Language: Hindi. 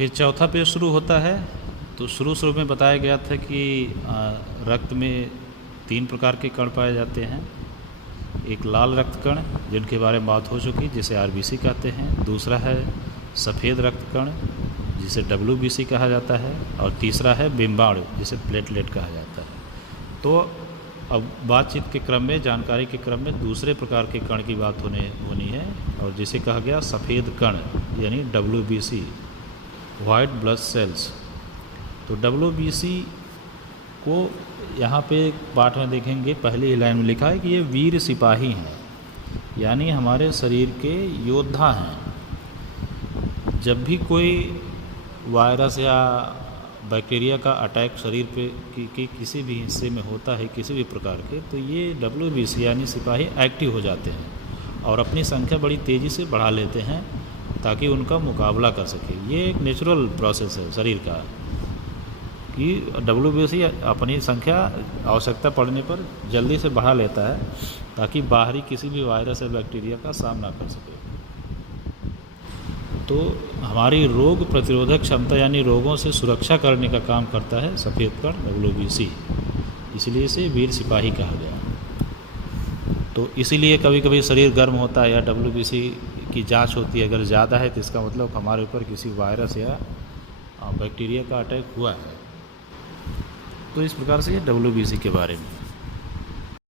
फिर चौथा पेज शुरू होता है। तो शुरू में बताया गया था कि रक्त में 3 प्रकार के कण पाए जाते हैं। एक लाल रक्त कण जिनके बारे में बात हो चुकी, जिसे आरबीसी कहते हैं। दूसरा है सफ़ेद रक्त कण जिसे डब्ल्यूबीसी कहा जाता है। और तीसरा है बिम्बाणु जिसे प्लेटलेट कहा जाता है। तो अब बातचीत के क्रम में, जानकारी के क्रम में दूसरे प्रकार के कण की बात होनी है, और जिसे कहा गया सफ़ेद कण यानी डब्ल्यूबीसी, वाइट ब्लड सेल्स। तो डब्ल्यूबीसी को यहाँ पे पाठ में देखेंगे, पहली ही लाइन में लिखा है कि ये वीर सिपाही हैं, यानी हमारे शरीर के योद्धा हैं। जब भी कोई वायरस या बैक्टीरिया का अटैक शरीर पे की किसी भी हिस्से में होता है, किसी भी प्रकार के, तो ये डब्ल्यूबीसी यानी सिपाही एक्टिव हो जाते हैं और अपनी संख्या बड़ी तेज़ी से बढ़ा लेते हैं ताकि उनका मुकाबला कर सके। ये एक नेचुरल प्रोसेस है शरीर का कि डब्ल्यूबीसी अपनी संख्या आवश्यकता पड़ने पर जल्दी से बढ़ा लेता है ताकि बाहरी किसी भी वायरस या बैक्टीरिया का सामना कर सके। तो हमारी रोग प्रतिरोधक क्षमता यानी रोगों से सुरक्षा करने का काम करता है सफ़ेद कण डब्ल्यूबीसी, इसलिए इसे वीर सिपाही कहा गया। तो इसीलिए कभी कभी शरीर गर्म होता है या डब्ल्यूबीसी की जांच होती है, अगर ज़्यादा है तो इसका मतलब हमारे ऊपर किसी वायरस या बैक्टीरिया का अटैक हुआ है। तो इस प्रकार से ये डब्ल्यूबीसी के बारे में।